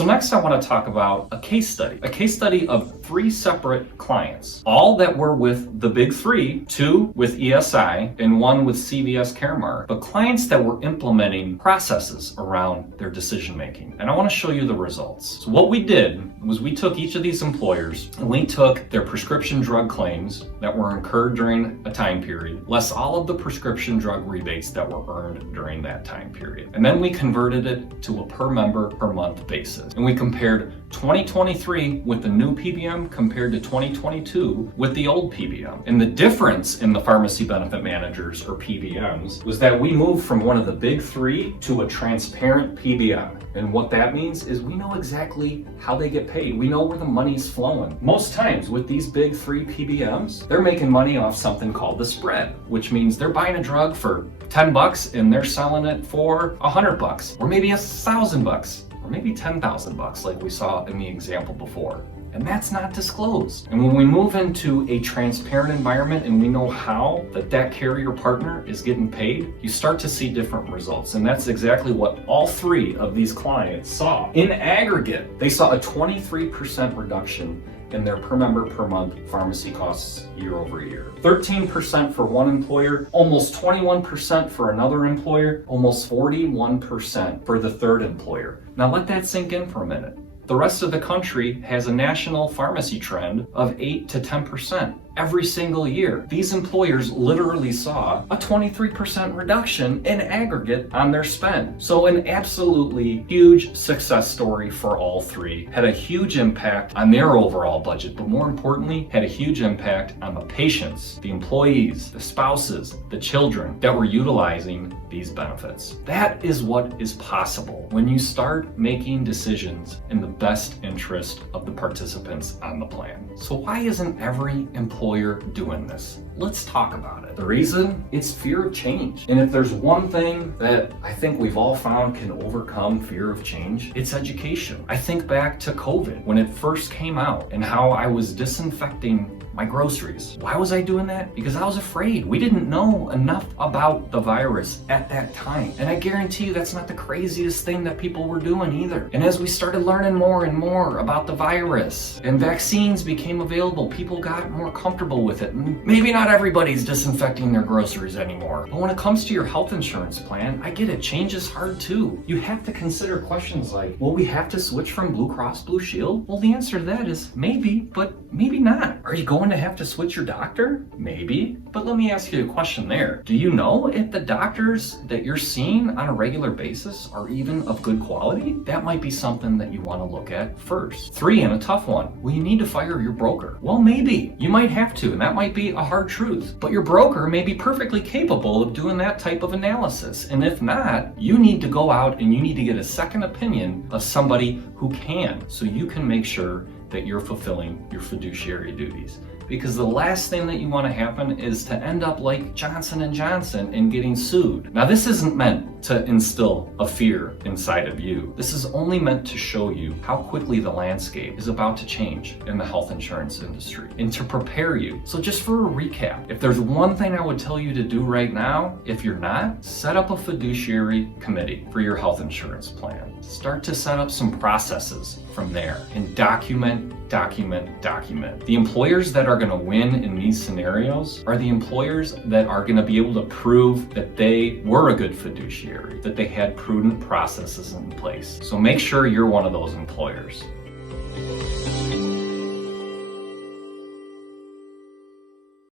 So next I want to talk about a case study of 3 separate clients, all that were with the big 3, 2 with ESI and 1 with CVS Caremark, but clients that were implementing processes around their decision making. And I want to show you the results. So what we did was we took each of these employers and we took their prescription drug claims that were incurred during a time period, less all of the prescription drug rebates that were earned during that time period. And then we converted it to a per member per month basis. And we compared 2023 with the new PBM compared to 2022 with the old PBM. And the difference in the pharmacy benefit managers, or PBMs, was that we moved from one of the big 3 to a transparent PBM. And what that means is we know exactly how they get paid. We know where the money's flowing. Most times with these big 3 PBMs, they're making money off something called the spread, which means they're buying a drug for $10 and they're selling it for $100, or maybe $1,000, or maybe $10,000, like we saw in the example before. And that's not disclosed. And when we move into a transparent environment and we know how that carrier partner is getting paid, you start to see different results. And that's exactly what all 3 of these clients saw. In aggregate, they saw a 23% reduction in their per member per month pharmacy costs year over year. 13% for one employer, almost 21% for another employer, almost 41% for the third employer. Now let that sink in for a minute. The rest of the country has a national pharmacy trend of 8 to 10% every single year. These employers literally saw a 23% reduction in aggregate on their spend. So an absolutely huge success story for all 3. Had a huge impact on their overall budget, but more importantly, had a huge impact on the patients, the employees, the spouses, the children that were utilizing these benefits. That is what is possible when you start making decisions in the best interest of the participants on the plan. So why isn't every employer doing this? Let's talk about it. The reason? It's fear of change. And if there's one thing that I think we've all found can overcome fear of change, it's education. I think back to COVID when it first came out and how I was disinfecting my groceries. Why was I doing that? Because I was afraid. We didn't know enough about the virus at that time. And I guarantee you that's not the craziest thing that people were doing either. And as we started learning more and more about the virus and vaccines became available, people got more comfortable with it. And maybe not everybody's disinfecting their groceries anymore. But when it comes to your health insurance plan, I get it. Change is hard too. You have to consider questions like, will we have to switch from Blue Cross Blue Shield? Well, the answer to that is maybe, but maybe not. Are you going to have to switch your doctor? Maybe. But let me ask you a question there. Do you know if the doctors that you're seeing on a regular basis are even of good quality? That might be something that you want to look at first. 3, and a tough one. Will you need to fire your broker? Well, maybe. You might have to, and that might be a hard truth. But your broker may be perfectly capable of doing that type of analysis. And if not, you need to go out and you need to get a second opinion of somebody who can, so you can make sure that you're fulfilling your fiduciary duties. Because the last thing that you want to happen is to end up like Johnson & Johnson and getting sued. Now, this isn't meant to instill a fear inside of you. This is only meant to show you how quickly the landscape is about to change in the health insurance industry and to prepare you. So just for a recap, if there's one thing I would tell you to do right now, if you're not, set up a fiduciary committee for your health insurance plan. Start to set up some processes from there and document. The employers that are going to win in these scenarios are the employers that are going to be able to prove that they were a good fiduciary, that they had prudent processes in place. So make sure you're one of those employers.